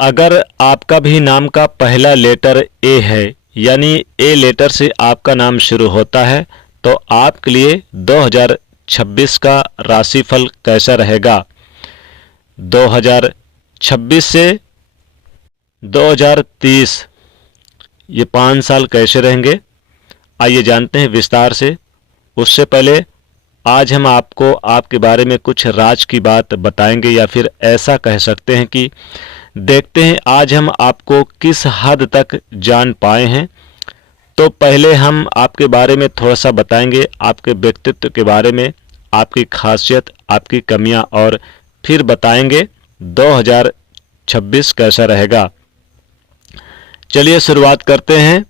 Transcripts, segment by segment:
अगर आपका भी नाम का पहला लेटर ए है, यानी ए लेटर से आपका नाम शुरू होता है, तो आपके लिए 2026 का राशिफल कैसा रहेगा? 2026 से 2030 ये 5 साल कैसे रहेंगे, आइए जानते हैं विस्तार से। उससे पहले आज हम आपको आपके बारे में कुछ राज की बात बताएंगे, या फिर ऐसा कह सकते हैं कि देखते हैं आज हम आपको किस हद तक जान पाए हैं। तो पहले हम आपके बारे में थोड़ा सा बताएंगे, आपके व्यक्तित्व के बारे में, आपकी खासियत, आपकी कमियां, और फिर बताएंगे 2026 कैसा रहेगा। चलिए शुरुआत करते हैं।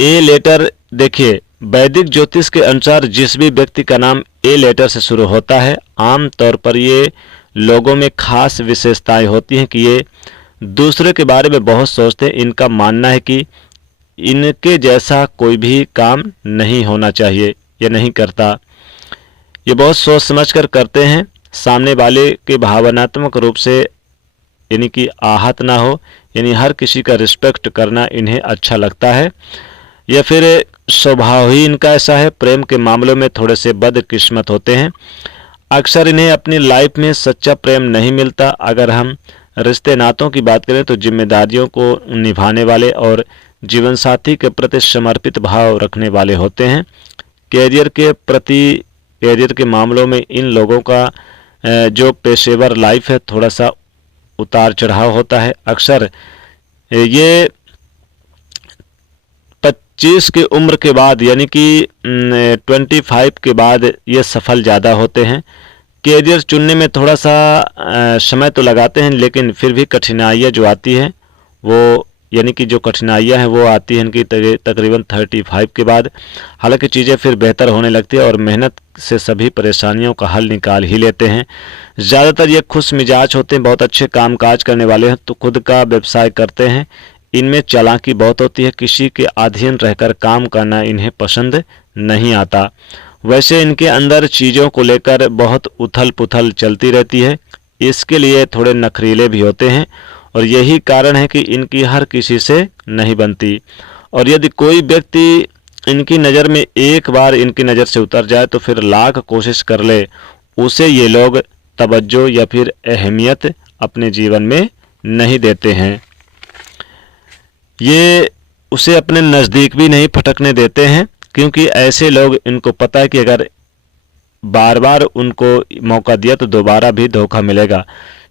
ए लेटर, देखिए वैदिक ज्योतिष के अनुसार जिस भी व्यक्ति का नाम ए लेटर से शुरू होता है, आम तौर पर ये लोगों में खास विशेषताएं होती हैं कि ये दूसरे के बारे में बहुत सोचते हैं। इनका मानना है कि इनके जैसा कोई भी काम नहीं होना चाहिए या नहीं करता। ये बहुत सोच समझकर करते हैं, सामने वाले के भावनात्मक रूप से यानी कि आहत ना हो, यानी हर किसी का रिस्पेक्ट करना इन्हें अच्छा लगता है, या फिर स्वभाव ही इनका ऐसा है। प्रेम के मामलों में थोड़े से बदकिस्मत होते हैं। अक्सर इन्हें अपनी लाइफ में सच्चा प्रेम नहीं मिलता। अगर हम रिश्ते नातों की बात करें तो जिम्मेदारियों को निभाने वाले और जीवन साथी के प्रति समर्पित भाव रखने वाले होते हैं। कैरियर के मामलों में इन लोगों का जो पेशेवर लाइफ है थोड़ा सा उतार चढ़ाव होता है। अक्सर ये 25 की उम्र के बाद यानी कि 25 के बाद ये सफल ज़्यादा होते हैं। कैरियर चुनने में थोड़ा सा समय तो लगाते हैं, लेकिन फिर भी कठिनाइयाँ जो आती हैं वो यानी कि जो कठिनाइयाँ हैं वो आती हैं इनकी तकरीबन 35 के बाद। हालांकि चीज़ें फिर बेहतर होने लगती है और मेहनत से सभी परेशानियों का हल निकाल ही लेते हैं। ज़्यादातर ये खुश मिजाज होते हैं, बहुत अच्छे कामकाज करने वाले हैं, तो खुद का व्यवसाय करते हैं। इनमें चालाकी बहुत होती है, किसी के अधीन रहकर काम करना इन्हें पसंद नहीं आता। वैसे इनके अंदर चीज़ों को लेकर बहुत उथल पुथल चलती रहती है, इसके लिए थोड़े नखरीले भी होते हैं और यही कारण है कि इनकी हर किसी से नहीं बनती। और यदि कोई व्यक्ति इनकी नज़र में एक बार इनकी नज़र से उतर जाए तो फिर लाख कोशिश कर ले, उसे ये लोग तवज्जो या फिर अहमियत अपने जीवन में नहीं देते हैं। ये उसे अपने नज़दीक भी नहीं फटकने देते हैं, क्योंकि ऐसे लोग, इनको पता है कि अगर बार बार उनको मौका दिया तो दोबारा भी धोखा मिलेगा।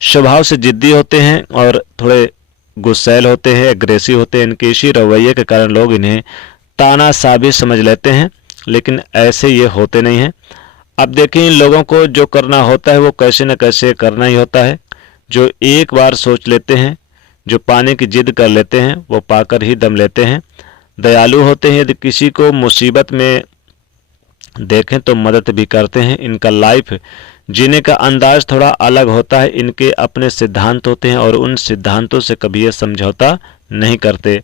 स्वभाव से जिद्दी होते हैं और थोड़े गुस्सैल होते हैं, एग्रेसिव होते हैं। इनके इसी रवैये के कारण लोग इन्हें तानाशाह भी समझ लेते हैं, लेकिन ऐसे ये होते नहीं हैं। अब देखें, इन लोगों को जो करना होता है वो कैसे न कैसे करना ही होता है। जो एक बार सोच लेते हैं, जो पाने की जिद कर लेते हैं, वो पाकर ही दम लेते हैं। दयालु होते हैं, यदि किसी को मुसीबत में देखें तो मदद भी करते हैं। इनका लाइफ जीने का अंदाज थोड़ा अलग होता है। इनके अपने सिद्धांत होते हैं और उन सिद्धांतों से कभी ये समझौता नहीं करते।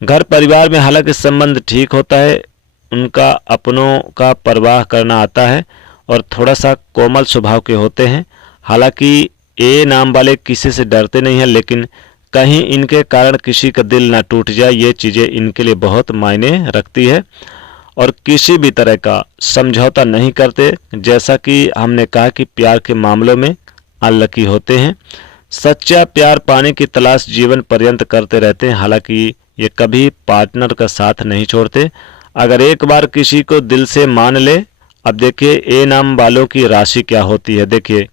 घर परिवार में हालांकि संबंध ठीक होता है, उनका अपनों का परवाह करना आता है और थोड़ा सा कोमल स्वभाव के होते हैं। हालांकि ए नाम वाले किसी से डरते नहीं हैं, लेकिन कहीं इनके कारण किसी का दिल ना टूट जाए, ये चीज़ें इनके लिए बहुत मायने रखती है। और किसी भी तरह का समझौता नहीं करते। जैसा कि हमने कहा कि प्यार के मामलों में अनलकी होते हैं। सच्चा प्यार पाने की तलाश जीवन पर्यंत करते रहते हैं। हालांकि ये कभी पार्टनर का साथ नहीं छोड़ते। अगर एक बार किसी को दिल से मान ले, अब देखिए ए नाम वालों की राशि क्या होती है। देखिए,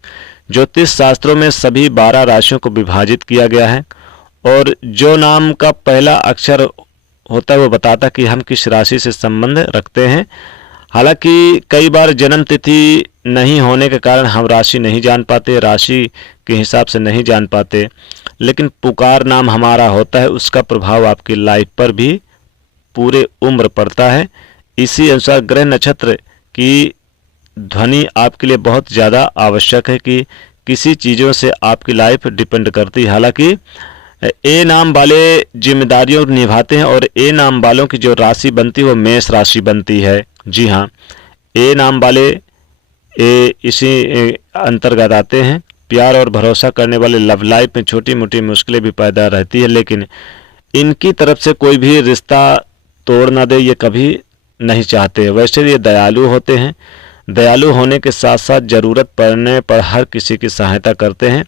ज्योतिष शास्त्रों में सभी 12 राशियों को विभाजित किया गया है और जो नाम का पहला अक्षर होता है वो बताता कि हम किस राशि से संबंध रखते हैं। हालांकि कई बार जन्म तिथि नहीं होने के कारण हम राशि नहीं जान पाते, राशि के हिसाब से नहीं जान पाते, लेकिन पुकार नाम हमारा होता है, उसका प्रभाव आपकी लाइफ पर भी पूरे उम्र पड़ता है। इसी अनुसार ग्रह नक्षत्र की ध्वनि आपके लिए बहुत ज़्यादा आवश्यक है कि किसी चीज़ों से आपकी लाइफ डिपेंड करती है। हालांकि ए नाम वाले जिम्मेदारियों निभाते हैं और ए नाम वालों की जो राशि बनती है वो मेष राशि बनती है। जी हाँ, ए नाम वाले इसी अंतर्गत आते हैं। प्यार और भरोसा करने वाले लव लाइफ में छोटी मोटी मुश्किलें भी पैदा रहती है, लेकिन इनकी तरफ से कोई भी रिश्ता तोड़ ना दे ये कभी नहीं चाहते। वैसे ये दयालु होते हैं। दयालु होने के साथ साथ ज़रूरत पड़ने पर हर किसी की सहायता करते हैं।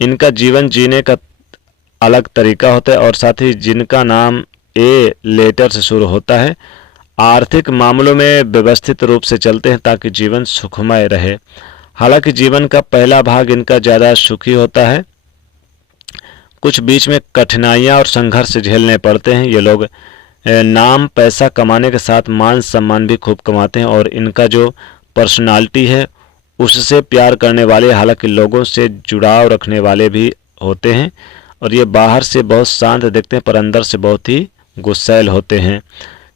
इनका जीवन जीने का अलग तरीका होता है और साथ ही जिनका नाम ए लेटर से शुरू होता है, आर्थिक मामलों में व्यवस्थित रूप से चलते हैं ताकि जीवन सुखमय रहे। हालांकि जीवन का पहला भाग इनका ज़्यादा सुखी होता है, कुछ बीच में कठिनाइयां और संघर्ष झेलने पड़ते हैं। ये लोग नाम पैसा कमाने के साथ मान सम्मान भी खूब कमाते हैं और इनका जो पर्सनालिटी है उससे प्यार करने वाले, हालांकि लोगों से जुड़ाव रखने वाले भी होते हैं। और ये बाहर से बहुत शांत दिखते हैं पर अंदर से बहुत ही गुस्सैल होते हैं।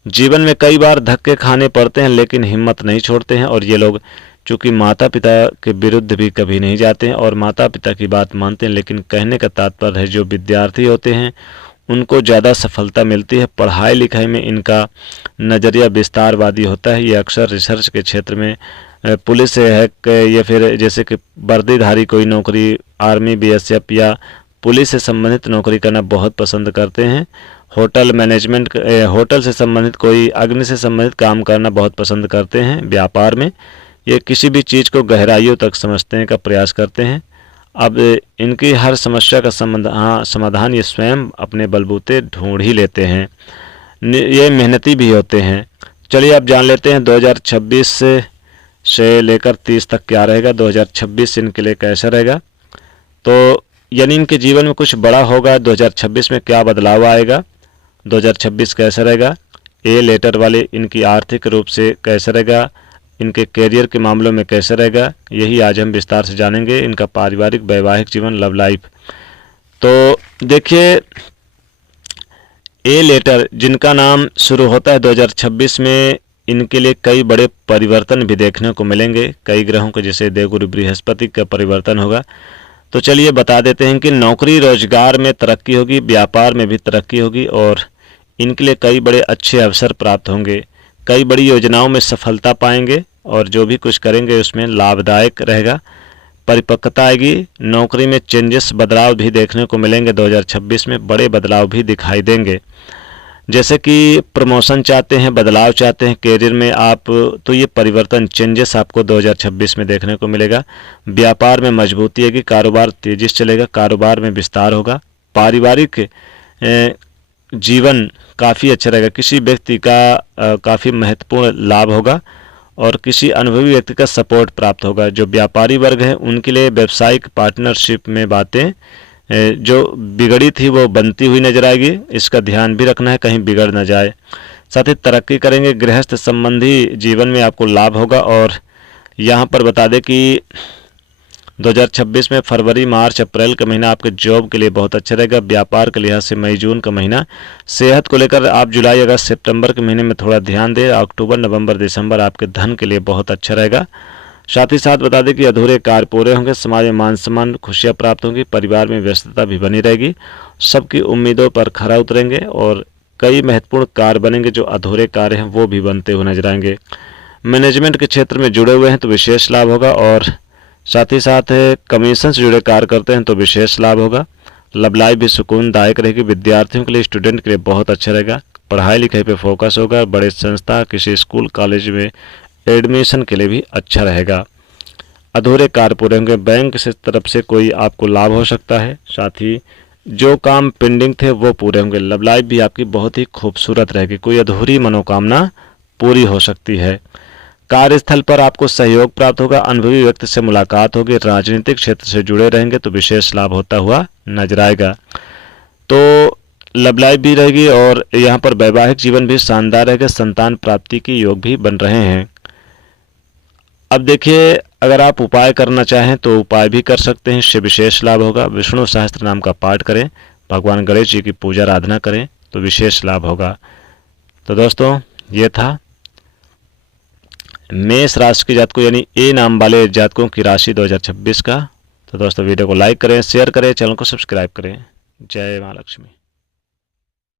जीवन में कई बार धक्के खाने पड़ते हैं लेकिन हिम्मत नहीं छोड़ते हैं। और ये लोग चूँकि माता पिता के विरुद्ध भी कभी नहीं जाते हैं और माता पिता की बात मानते हैं, लेकिन कहने का तात्पर्य है जो विद्यार्थी होते हैं उनको ज़्यादा सफलता मिलती है। पढ़ाई लिखाई में इनका नज़रिया विस्तारवादी होता है। ये अक्सर रिसर्च के क्षेत्र में पुलिस है या फिर जैसे कि वर्दीधारी कोई नौकरी, आर्मी, बीएसएफ या पुलिस से संबंधित नौकरी करना बहुत पसंद करते हैं। होटल मैनेजमेंट, होटल से संबंधित कोई, अग्नि से संबंधित काम करना बहुत पसंद करते हैं। व्यापार में ये किसी भी चीज़ को गहराइयों तक समझने का प्रयास करते हैं। अब इनकी हर समस्या का समाधान ये स्वयं अपने बलबूते ढूंढ ही लेते हैं। ये मेहनती भी होते हैं। चलिए अब जान लेते हैं 2026 से लेकर 30 तक क्या रहेगा। 2026 इनके लिए कैसा रहेगा, तो यानी इनके जीवन में कुछ बड़ा होगा। 2026 में क्या बदलाव आएगा, 2026 कैसा रहेगा। ए लेटर वाले इनकी आर्थिक रूप से कैसा रहेगा, इनके करियर के मामलों में कैसा रहेगा, यही आज हम विस्तार से जानेंगे। इनका पारिवारिक वैवाहिक जीवन, लव लाइफ। तो देखिए ए लेटर जिनका नाम शुरू होता है 2026 में, इनके लिए कई बड़े परिवर्तन भी देखने को मिलेंगे। कई ग्रहों के जैसे देवगुरु बृहस्पति का परिवर्तन होगा। तो चलिए बता देते हैं कि नौकरी रोजगार में तरक्की होगी, व्यापार में भी तरक्की होगी और इनके लिए कई बड़े अच्छे अवसर प्राप्त होंगे। कई बड़ी योजनाओं में सफलता पाएंगे और जो भी कुछ करेंगे उसमें लाभदायक रहेगा। परिपक्वता आएगी। नौकरी में चेंजेस, बदलाव भी देखने को मिलेंगे। 2026 में बड़े बदलाव भी दिखाई देंगे, जैसे कि प्रमोशन चाहते हैं, बदलाव चाहते हैं करियर में आप, तो ये परिवर्तन, चेंजेस आपको 2026 में देखने को मिलेगा। व्यापार में मजबूती आएगी, कारोबार तेजी से चलेगा, कारोबार में विस्तार होगा। पारिवारिक जीवन काफ़ी अच्छा रहेगा। किसी व्यक्ति का काफ़ी महत्वपूर्ण लाभ होगा और किसी अनुभवी व्यक्ति का सपोर्ट प्राप्त होगा। जो व्यापारी वर्ग है उनके लिए व्यावसायिक पार्टनरशिप में बातें जो बिगड़ी थी वो बनती हुई नजर आएगी। इसका ध्यान भी रखना है कहीं बिगड़ ना जाए। साथ ही तरक्की करेंगे। गृहस्थ संबंधी जीवन में आपको लाभ होगा। और यहाँ पर बता दें कि 2026 में फरवरी, मार्च, अप्रैल का महीना आपके जॉब के लिए बहुत अच्छा रहेगा। व्यापार के लिहाज से मई, जून का महीना। सेहत को लेकर आप जुलाई, अगस्त, सितंबर के महीने में थोड़ा ध्यान दें। अक्टूबर, नवंबर, दिसंबर आपके धन के लिए बहुत अच्छा रहेगा। साथ ही साथ बता दें कि अधूरे कार्य पूरे होंगे। समाज में मान सम्मान, खुशियाँ प्राप्त होंगी। परिवार में व्यस्तता भी बनी रहेगी। सबकी उम्मीदों पर खरा उतरेंगे और कई महत्वपूर्ण कार्य बनेंगे। जो अधूरे कार्य हैं वो भी बनते हुए नजर आएंगे। मैनेजमेंट के क्षेत्र में जुड़े हुए हैं तो विशेष लाभ होगा और साथ ही साथ कमीशन से जुड़े कार्य करते हैं तो विशेष लाभ होगा। लव लाइफ भी सुकूनदायक रहेगी। विद्यार्थियों के लिए, स्टूडेंट के लिए बहुत अच्छा रहेगा। पढ़ाई लिखाई पे फोकस होगा। बड़े संस्था, किसी स्कूल कॉलेज में एडमिशन के लिए भी अच्छा रहेगा। अधूरे कार्य पूरे होंगे। बैंक से तरफ से कोई आपको लाभ हो सकता है। साथ ही जो काम पेंडिंग थे वो पूरे होंगे। लव लाइफ भी आपकी बहुत ही खूबसूरत रहेगी। कोई अधूरी मनोकामना पूरी हो सकती है। कार्यस्थल पर आपको सहयोग प्राप्त होगा। अनुभवी व्यक्ति से मुलाकात होगी। राजनीतिक क्षेत्र से जुड़े रहेंगे तो विशेष लाभ होता हुआ नजर आएगा। तो लव लाइफ भी रहेगी और यहाँ पर वैवाहिक जीवन भी शानदार रहेगा। संतान प्राप्ति के योग भी बन रहे हैं। अब देखिए, अगर आप उपाय करना चाहें तो उपाय भी कर सकते हैं, इससे विशेष लाभ होगा। विष्णु सहस्त्र नाम का पाठ करें, भगवान गणेश जी की पूजा आराधना करें तो विशेष लाभ होगा। तो दोस्तों ये था मेष राशि के जातकों यानी ए नाम वाले जातकों की राशि 2026 का। तो दोस्तों वीडियो को लाइक करें, शेयर करें, चैनल को सब्सक्राइब करें। जय मां लक्ष्मी।